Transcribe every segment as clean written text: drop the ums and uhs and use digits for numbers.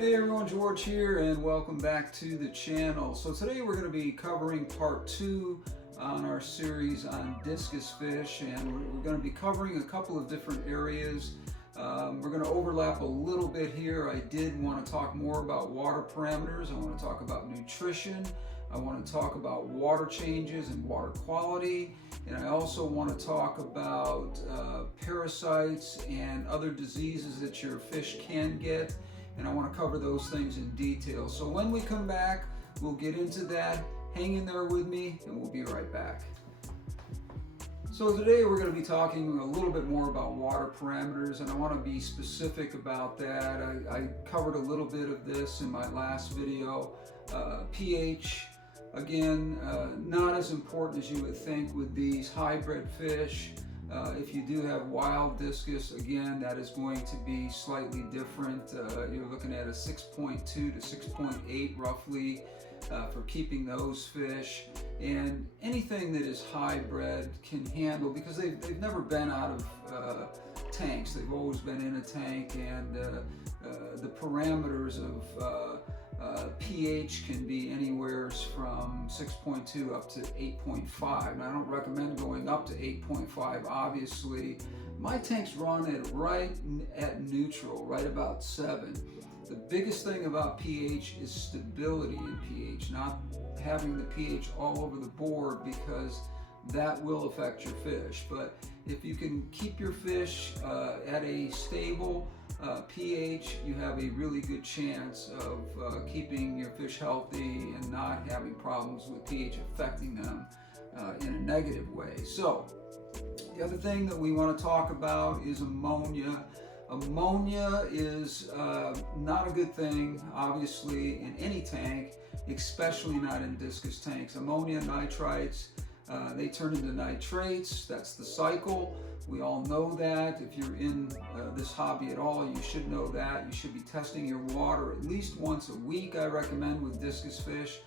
Hey everyone, George here and welcome back to the channel. So today we're going to be covering part 2 on our series on discus fish, and we're going to be covering a couple of different areas. We're going to overlap a little bit here. I did want to talk more about water parameters. I want to talk about nutrition. I want to talk about water changes and water quality. And I also want to talk about parasites and other diseases that your fish can get. And I want to cover those things in detail. So when we come back, we'll get into that. Hang in there with me and we'll be right back. So today we're going to be talking a little bit more about water parameters, and I want to be specific about that. I covered a little bit of this in my last video. pH, again, not as important as you would think with these hybrid fish. If you do have wild discus, again, that is going to be slightly different. You're looking at a 6.2 to 6.8 roughly for keeping those fish. And anything that is hybrid can handle, because they've never been out of tanks. They've always been in a tank, and the parameters of pH can be anywhere from 6.2 up to 8.5. Now, I don't recommend going up to 8.5, obviously. My tanks run at right at neutral, right about 7. The biggest thing about pH is stability in pH, not having the pH all over the board, because that will affect your fish. But if you can keep your fish at a stable pH, you have a really good chance of keeping your fish healthy and not having problems with pH affecting them in a negative way. So the other thing that we want to talk about is ammonia. Ammonia is not a good thing, obviously, in any tank, especially not in discus tanks. Ammonia nitrites, they turn into nitrates. That's the cycle. We all know that. If you're in this hobby at all, you should know that. You should be testing your water at least once a week, I recommend, with discus fish.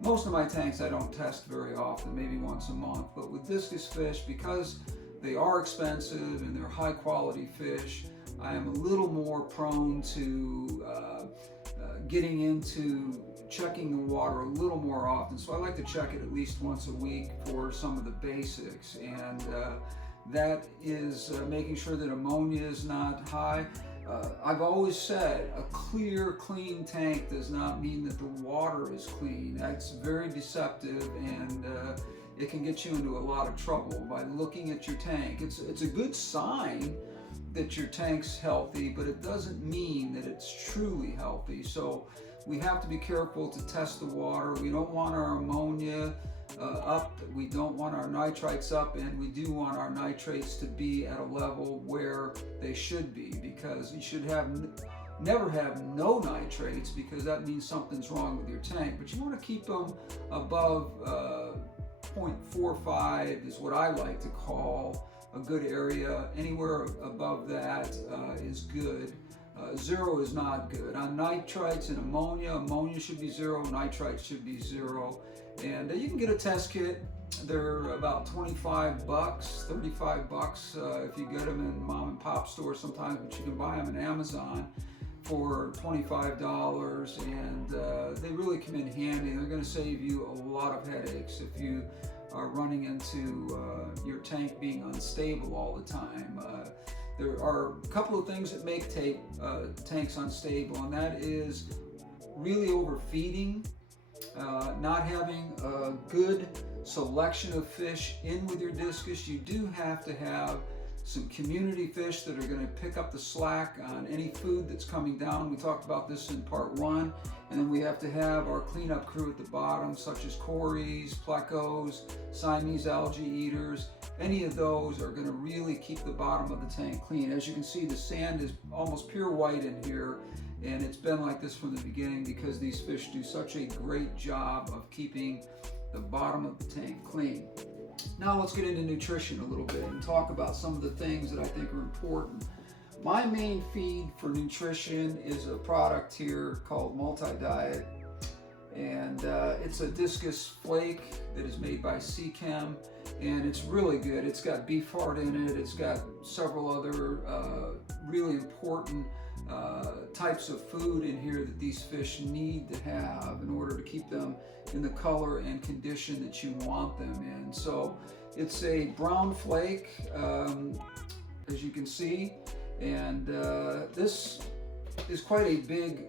Most of my tanks I don't test very often, maybe once a month. But with discus fish, because they are expensive and they're high quality fish, I am a little more prone to getting into checking the water a little more often. So I like to check it at least once a week for some of the basics. And that is making sure that ammonia is not high. I've always said a clear, clean tank does not mean that the water is clean. That's very deceptive, and it can get you into a lot of trouble by looking at your tank. It's a good sign that your tank's healthy, but it doesn't mean that it's truly healthy. So we have to be careful to test the water. We don't want our ammonia up, we don't want our nitrites up, and we do want our nitrates to be at a level where they should be, because you should never have no nitrates, because that means something's wrong with your tank. But you want to keep them above 0.45 is what I like to call a good area. Anywhere above that is good. 0 is not good. On nitrites and ammonia, ammonia should be 0, nitrites should be 0. And you can get a test kit. They're about 25 bucks, 35 bucks if you get them in mom and pop stores sometimes, but you can buy them on Amazon for $25, and they really come in handy. They're going to save you a lot of headaches if you are running into your tank being unstable all the time. There are a couple of things that make tanks unstable, and that is really overfeeding, not having a good selection of fish in with your discus. You do have to have some community fish that are going to pick up the slack on any food that's coming down. We talked about this in part 1. And then we have to have our cleanup crew at the bottom, such as cories, plecos, Siamese algae eaters. Any of those are going to really keep the bottom of the tank clean. As you can see, the sand is almost pure white in here, and it's been like this from the beginning because these fish do such a great job of keeping the bottom of the tank clean. Now let's get into nutrition a little bit and talk about some of the things that I think are important. My main feed for nutrition is a product here called Multi-Diet, and it's a discus flake that is made by Seachem, and it's really good. It's got beef heart in it. It's got several other really important types of food in here that these fish need to have in order to keep them in the color and condition that you want them in. So it's a brown flake, as you can see, and this is quite a big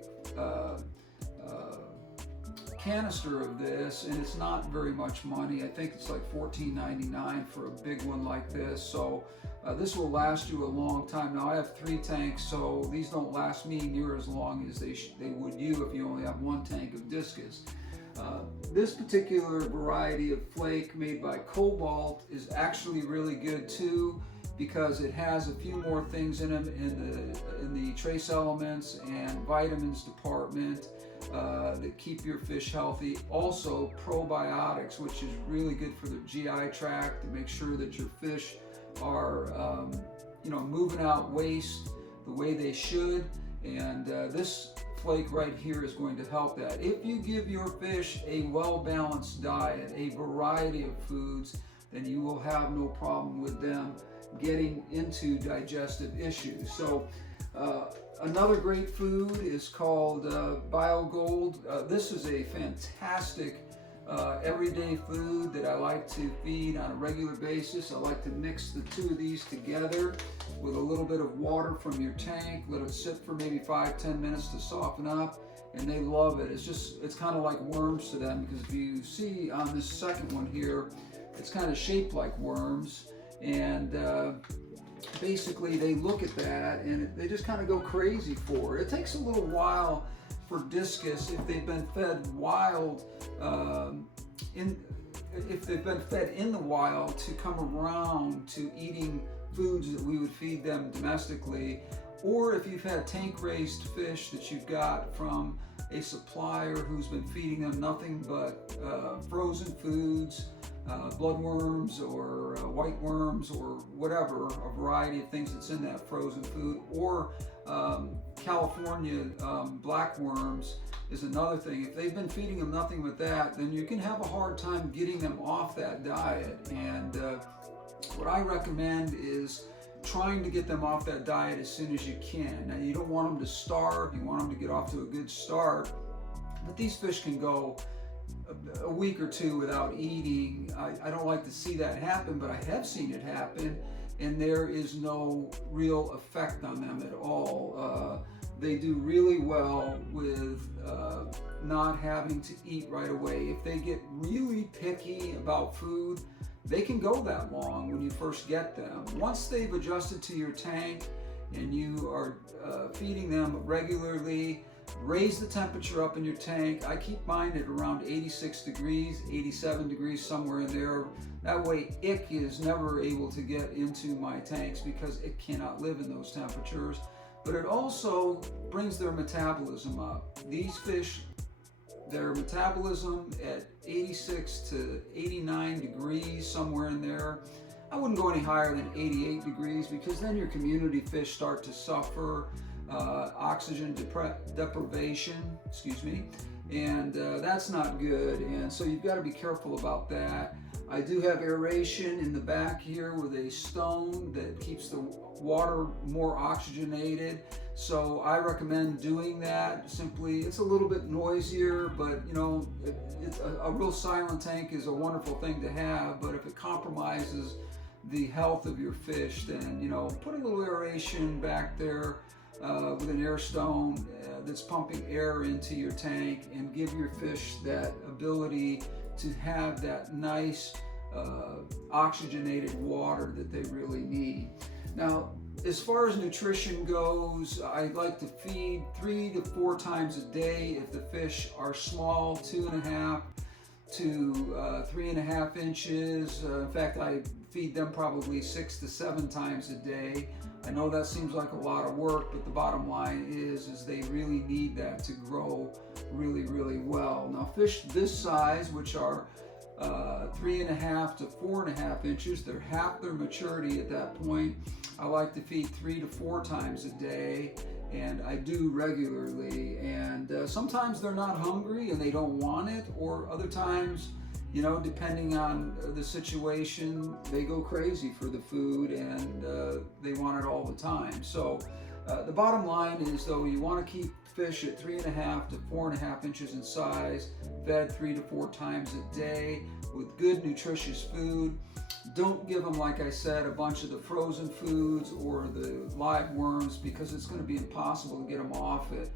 canister of this, and it's not very much money. I think it's like $14.99 for a big one like this. So this will last you a long time. Now I have 3 tanks, so these don't last me near as long as they would you if you only have 1 tank of discus. This particular variety of flake made by Cobalt is actually really good too, because it has a few more things in them in the trace elements and vitamins department that keep your fish healthy. Also probiotics, which is really good for the GI tract, to make sure that your fish are moving out waste the way they should. And this flake right here is going to help that. If you give your fish a well-balanced diet, a variety of foods, then you will have no problem with them getting into digestive issues. So another great food is called BioGold. This is a fantastic everyday food that I like to feed on a regular basis. I like to mix the 2 of these together with a little bit of water from your tank, let it sit for maybe 5-10 minutes to soften up, and they love it. It's kind of like worms to them, because if you see on this second one here, it's kind of shaped like worms, and basically they look at that and they just kind of go crazy for it. It takes a little while for discus, if they've been fed wild, if they've been fed in the wild, to come around to eating foods that we would feed them domestically, or if you've had tank raised fish that you've got from a supplier who's been feeding them nothing but frozen foods, bloodworms or white worms or whatever, a variety of things that's in that frozen food, or California black worms is another thing. If they've been feeding them nothing but that, then you can have a hard time getting them off that diet. And what I recommend is trying to get them off that diet as soon as you can. Now, you don't want them to starve, you want them to get off to a good start, but these fish can go a week or 2 without eating. I don't like to see that happen, but I have seen it happen, and there is no real effect on them at all. They do really well with not having to eat right away. If they get really picky about food, they can go that long when you first get them. Once they've adjusted to your tank and you are feeding them regularly, raise the temperature up in your tank. I keep mine at around 86 degrees, 87 degrees, somewhere in there. That way ick is never able to get into my tanks because it cannot live in those temperatures. But it also brings their metabolism up. These fish, their metabolism at 86 to 89 degrees, somewhere in there. I wouldn't go any higher than 88 degrees, because then your community fish start to suffer oxygen deprivation, and that's not good. And so you've got to be careful about that. I do have aeration in the back here with a stone that keeps the water more oxygenated. So I recommend doing that. Simply, it's a little bit noisier, but it's a real silent tank is a wonderful thing to have. But if it compromises the health of your fish, then put a little aeration back there with an air stone that's pumping air into your tank, and give your fish that ability to have that nice oxygenated water that they really need. Now, as far as nutrition goes, I like to feed 3 to 4 times a day if the fish are small, 2.5 to 3.5 inches. In fact, I feed them probably 6 to 7 times a day. I know that seems like a lot of work, but the bottom line is they really need that to grow really, really well. Now, fish this size, which are 3.5 to 4.5 inches, they're half their maturity at that point. I like to feed 3 to 4 times a day, and I do regularly. And sometimes they're not hungry and they don't want it, or other times, depending on the situation, they go crazy for the food and they want it all the time. So The bottom line is, though, you want to keep fish at 3.5 to 4.5 inches in size, fed 3 to 4 times a day with good nutritious food. Don't give them, like I said, a bunch of the frozen foods or the live worms, because it's going to be impossible to get them off it.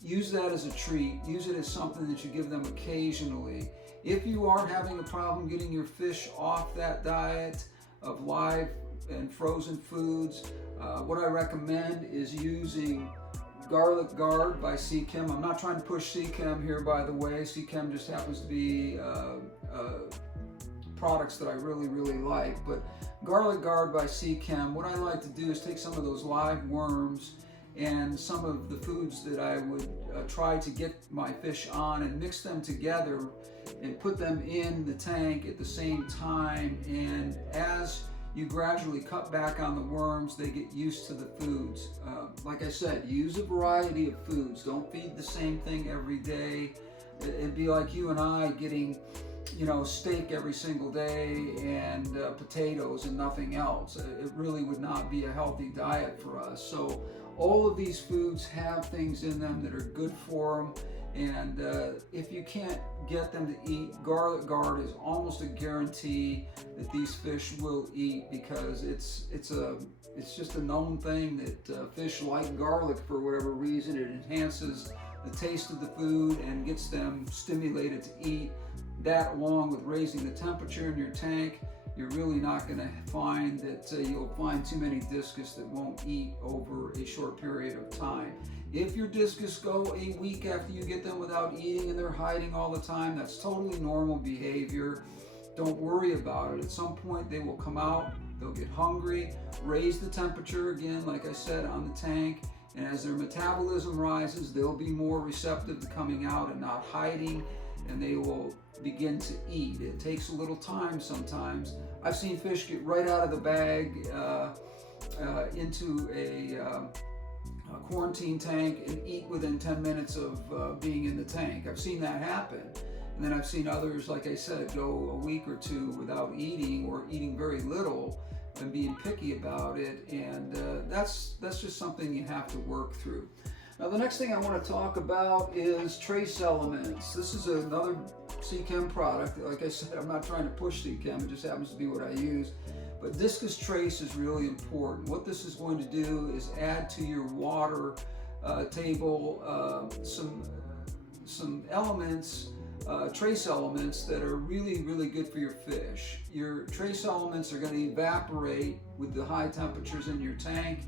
Use that as a treat. Use it as something that you give them occasionally. If you are having a problem getting your fish off that diet of live and frozen foods, what I recommend is using Garlic Guard by Seachem. I'm not trying to push Seachem here, by the way. Seachem just happens to be products that I really like. But Garlic Guard by Seachem, what I like to do is take some of those live worms and some of the foods that I would try to get my fish on and mix them together and put them in the tank at the same time. And as you gradually cut back on the worms, they get used to the foods. Like I said, use a variety of foods. Don't feed the same thing every day. It'd be like you and I getting, you know, steak every single day and potatoes and nothing else. It really would not be a healthy diet for us. So all of these foods have things in them that are good for them. And if you can't get them to eat, Garlic Guard is almost a guarantee that these fish will eat, because it's just a known thing that fish like garlic for whatever reason. It enhances the taste of the food and gets them stimulated to eat. That, along with raising the temperature in your tank, you're really not going to find that you'll find too many discus that won't eat over a short period of time. If your discus go a week after you get them without eating and they're hiding all the time, that's totally normal behavior. Don't worry about it. At some point they will come out, they'll get hungry, raise the temperature again, like I said, on the tank, and as their metabolism rises, they'll be more receptive to coming out and not hiding, and they will begin to eat. It takes a little time sometimes. I've seen fish get right out of the bag into a quarantine tank and eat within 10 minutes of being in the tank. I've seen that happen. And then I've seen others, like I said, go a week or two without eating, or eating very little and being picky about it. And that's just something you have to work through. Now, the next thing I want to talk about is trace elements. This is another Seachem product. Like I said, I'm not trying to push Seachem, it just happens to be what I use. But discus trace is really important. What this is going to do is add to your water table some elements, trace elements that are really good for your fish. Your trace elements are going to evaporate with the high temperatures in your tank,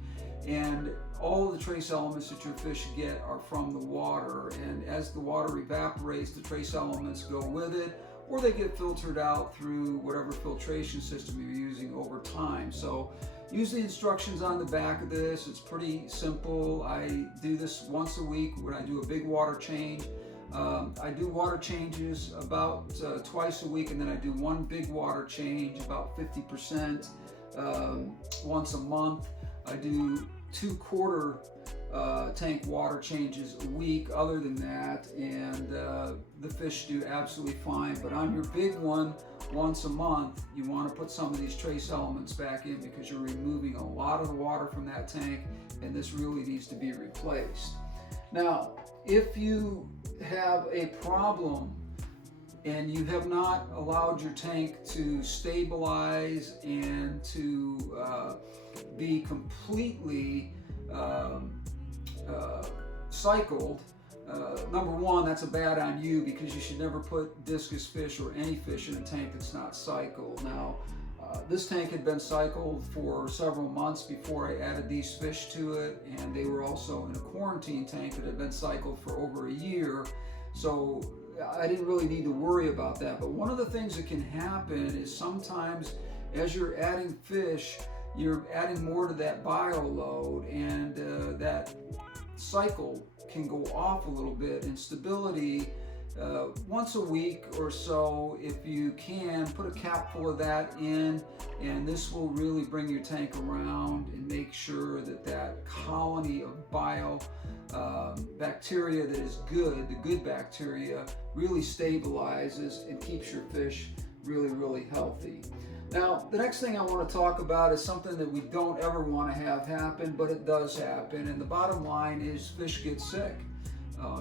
and all of the trace elements that your fish get are from the water. And as the water evaporates, the trace elements go with it, or they get filtered out through whatever filtration system you're using over time. So use the instructions on the back of this. It's pretty simple. I do this once a week when I do a big water change. I do water changes about twice a week, and then I do one big water change, about 50%, once a month. I do 2 quarter tank water changes a week other than that, and the fish do absolutely fine. But on your big one, once a month, you want to put some of these trace elements back in, because you're removing a lot of the water from that tank, and this really needs to be replaced. Now, if you have a problem and you have not allowed your tank to stabilize and to be completely cycled, number one, that's a bad on you, because you should never put discus fish or any fish in a tank that's not cycled. Now, this tank had been cycled for several months before I added these fish to it, and they were also in a quarantine tank that had been cycled for over a year, so I didn't really need to worry about that. But one of the things that can happen is sometimes as you're adding fish, you're adding more to that bio load, and that cycle can go off a little bit. And stability, once a week or so, if you can, put a cap full of that in, and this will really bring your tank around and make sure that that colony of bio bacteria that is good, the good bacteria, really stabilizes and keeps your fish really healthy. Now, the next thing I want to talk about is something that we don't ever want to have happen, but it does happen. And the bottom line is fish get sick.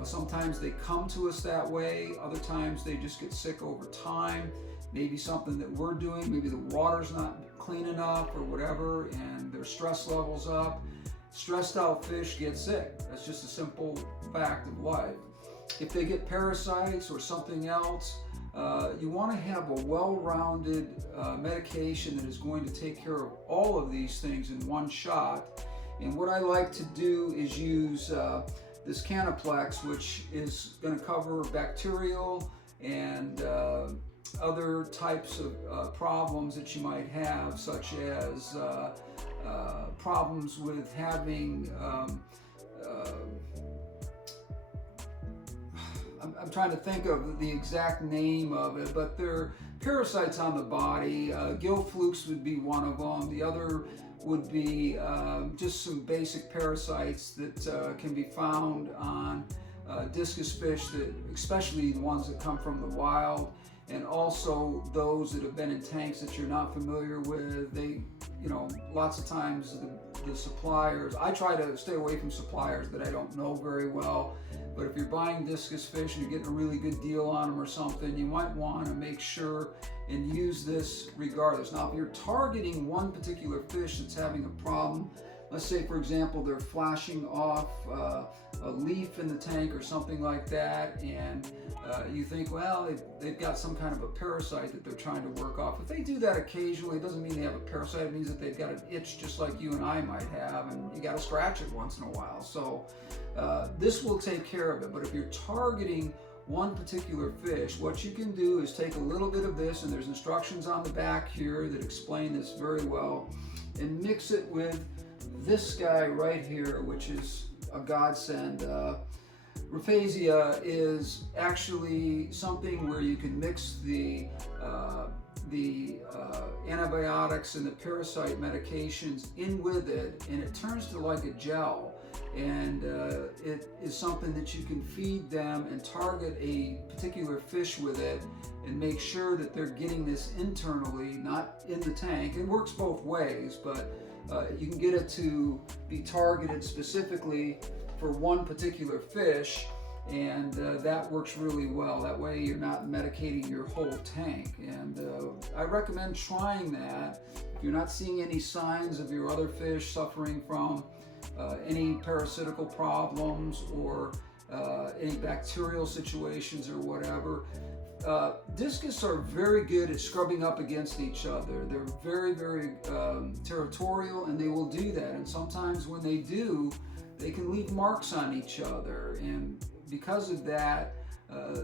Sometimes they come to us that way. Other times they just get sick over time. Maybe something that we're doing, maybe the water's not clean enough or whatever, and their stress level's up. Stressed out fish get sick. That's just a simple fact of life. If they get parasites or something else, you want to have a well-rounded medication that is going to take care of all of these things in one shot. And what I like to do is use this Canoplex, which is going to cover bacterial and other types of problems that you might have, such as problems with having I'm trying to think of the exact name of it, but they're parasites on the body. Gill flukes would be one of them. The other would be just some basic parasites that can be found on discus fish, that, especially the ones that come from the wild, and also those that have been in tanks that you're not familiar with. They, you know, lots of times the suppliers, I try to stay away from suppliers that I don't know very well, but if you're buying discus fish and you're getting a really good deal on them or something, you might want to make sure and use this regardless. Now, if you're targeting one particular fish that's having a problem, let's say, for example, they're flashing off a leaf in the tank or something like that, and you think, well, they've got some kind of a parasite that they're trying to work off. If they do that occasionally, it doesn't mean they have a parasite. It means that they've got an itch just like you and I might have, and you got to scratch it once in a while. So this will take care of it. But if you're targeting one particular fish, what you can do is take a little bit of this, and there's instructions on the back here that explain this very well, and mix it with this guy right here, which is a godsend. Rhaphasia is actually something where you can mix the antibiotics and the parasite medications in with it, and it turns to like a gel. And it is something that you can feed them and target a particular fish with it, and make sure that they're getting this internally, not in the tank. It works both ways, but you can get it to be targeted specifically for one particular fish, and that works really well. That way you're not medicating your whole tank, and I recommend trying that. If you're not seeing any signs of your other fish suffering from any parasitical problems or any bacterial situations or whatever, discus are very good at scrubbing up against each other. They're very territorial, and they will do that. And sometimes when they do, they can leave marks on each other. And because of that,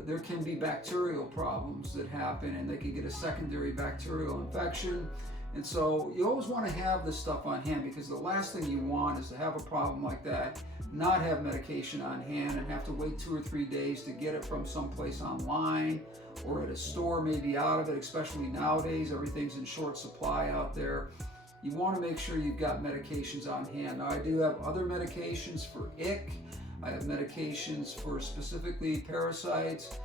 there can be bacterial problems that happen, and they can get a secondary bacterial infection. And so you always want to have this stuff on hand, because the last thing you want is to have a problem like that, not have medication on hand, and have to wait 2 or 3 days to get it from someplace online or at a store, maybe out of it, especially nowadays. Everything's in short supply out there. You want to make sure you've got medications on hand. Now, I do have other medications for ick. I have medications for specifically parasites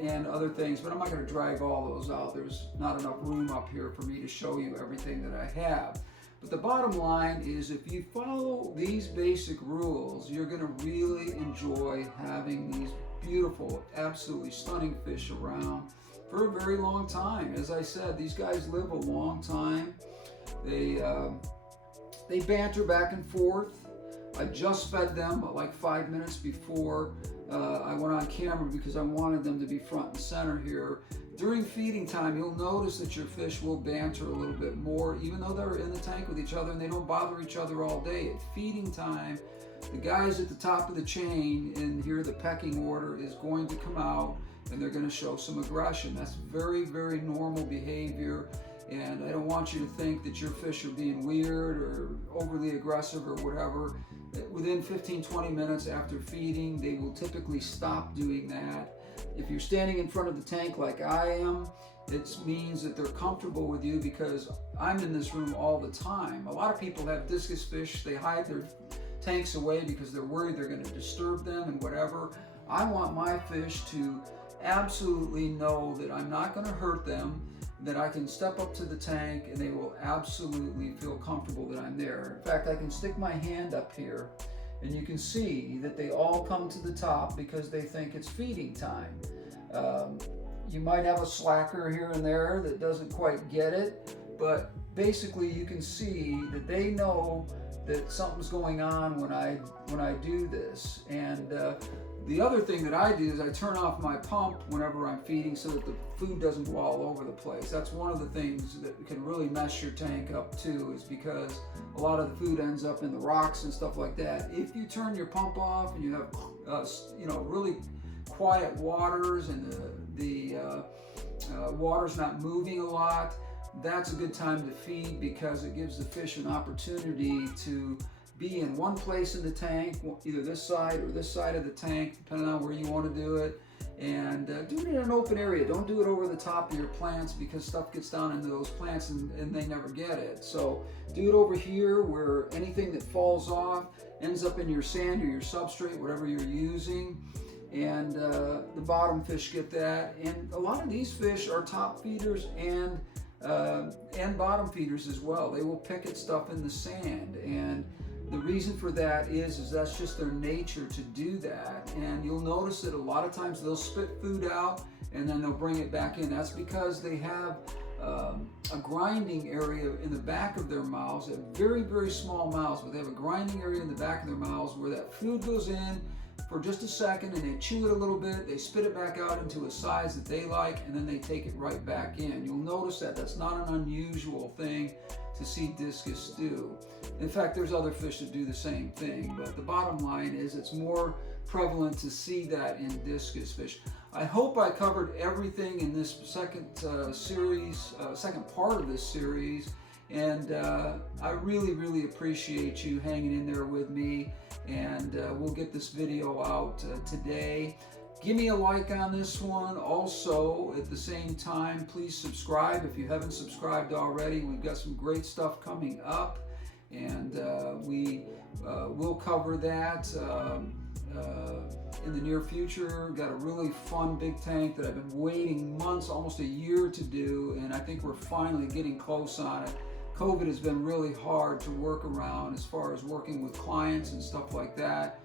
and other things, but I'm not going to drag all those out. There's not enough room up here for me to show you everything that I have. But the bottom line is, if you follow these basic rules, you're going to really enjoy having these beautiful, absolutely stunning fish around for a very long time. As I said, these guys live a long time. They banter back and forth. I just fed them like 5 minutes before I went on camera, because I wanted them to be front and center here. During feeding time, you'll notice that your fish will banter a little bit more, even though they're in the tank with each other and they don't bother each other all day. At feeding time, the guys at the top of the chain in here, the pecking order, is going to come out, and they're going to show some aggression. That's very normal behavior. And I don't want you to think that your fish are being weird or overly aggressive or whatever. Within 15-20 minutes after feeding, they will typically stop doing that. If you're standing in front of the tank like I am, it means that they're comfortable with you, because I'm in this room all the time. A lot of people have discus fish. They hide their tanks away because they're worried they're going to disturb them and whatever. I want my fish to absolutely know that I'm not going to hurt them, that I can step up to the tank and they will absolutely feel comfortable that I'm there. In fact, I can stick my hand up here and you can see that they all come to the top because they think it's feeding time. You might have a slacker here and there that doesn't quite get it, but basically you can see that they know that something's going on when I do this. And the other thing that I do is I turn off my pump whenever I'm feeding so that the food doesn't go all over the place. That's one of the things that can really mess your tank up too, is because a lot of the food ends up in the rocks and stuff like that. If you turn your pump off and you have really quiet waters and the water's not moving a lot, that's a good time to feed, because it gives the fish an opportunity to be in one place in the tank, either this side or this side of the tank, depending on where you want to do it. And do it in an open area. Don't do it over the top of your plants, because stuff gets down into those plants and they never get it. So do it over here where anything that falls off ends up in your sand or your substrate, whatever you're using. And the bottom fish get that. And a lot of these fish are top feeders and bottom feeders as well. They will pick at stuff in the sand, and the reason for that is that's just their nature to do that. And you'll notice that a lot of times they'll spit food out and then they'll bring it back in. That's because they have a grinding area in the back of their mouths. They have very, very small mouths, but they have a grinding area in the back of their mouths where that food goes in for just a second and they chew it a little bit, they spit it back out into a size that they like, and then they take it right back in. You'll notice that that's not an unusual thing to see discus do. In fact, there's other fish that do the same thing, but the bottom line is it's more prevalent to see that in discus fish. I hope I covered everything in this second part of this series, and I really, really appreciate you hanging in there with me, and we'll get this video out today. Give me a like on this one. Also, at the same time, please subscribe if you haven't subscribed already. We've got some great stuff coming up, and we will cover that in the near future. We've got a really fun big tank that I've been waiting months, almost a year to do, and I think we're finally getting close on it. COVID has been really hard to work around as far as working with clients and stuff like that,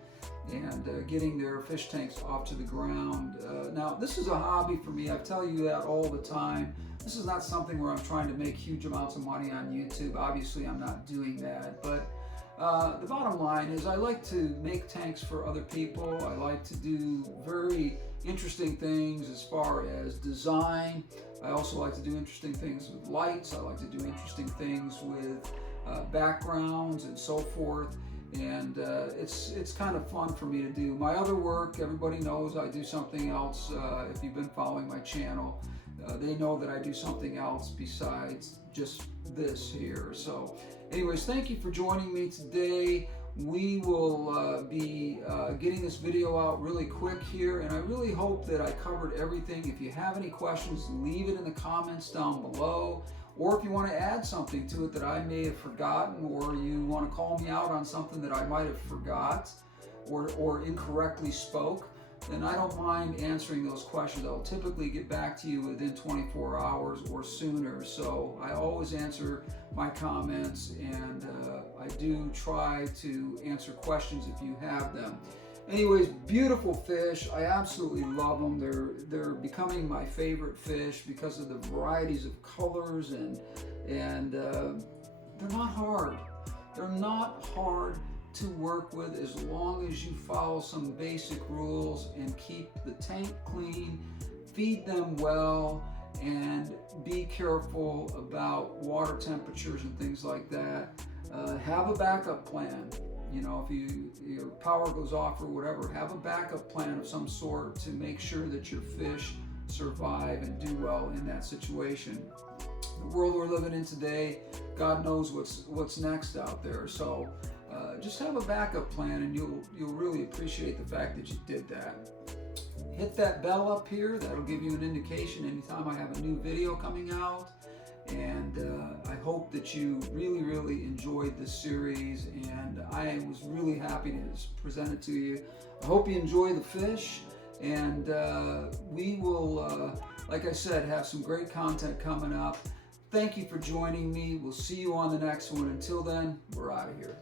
and getting their fish tanks off to the ground. Now, this is a hobby for me. I tell you that all the time. This is not something where I'm trying to make huge amounts of money on YouTube. Obviously, I'm not doing that. But the bottom line is I like to make tanks for other people. I like to do very interesting things as far as design. I also like to do interesting things with lights. I like to do interesting things with backgrounds and so forth. And it's kind of fun for me to do. My other work, everybody knows I do something else. If you've been following my channel, they know that I do something else besides just this here. So anyways, thank you for joining me today. We will be getting this video out really quick here, and I really hope that I covered everything. If you have any questions, leave it in the comments down below. Or if you want to add something to it that I may have forgotten, or you want to call me out on something that I might have forgot or incorrectly spoke, then I don't mind answering those questions. I'll typically get back to you within 24 hours or sooner. So I always answer my comments, and I do try to answer questions if you have them. Anyways, beautiful fish. I absolutely love them. They're becoming my favorite fish because of the varieties of colors, and they're not hard. They're not hard to work with as long as you follow some basic rules and keep the tank clean, feed them well, and be careful about water temperatures and things like that. Have a backup plan. You know, if your power goes off or whatever, have a backup plan of some sort to make sure that your fish survive and do well in that situation. The world we're living in today, God knows what's next out there. So just have a backup plan, and you'll really appreciate the fact that you did that. Hit that bell up here. That'll give you an indication anytime I have a new video coming out. And I hope that you really, really enjoyed this series, and I was really happy to present it to you. I hope you enjoy the fish, And we will, like I said, have some great content coming up. Thank you for joining me. We'll see you on the next one. Until then, we're out of here.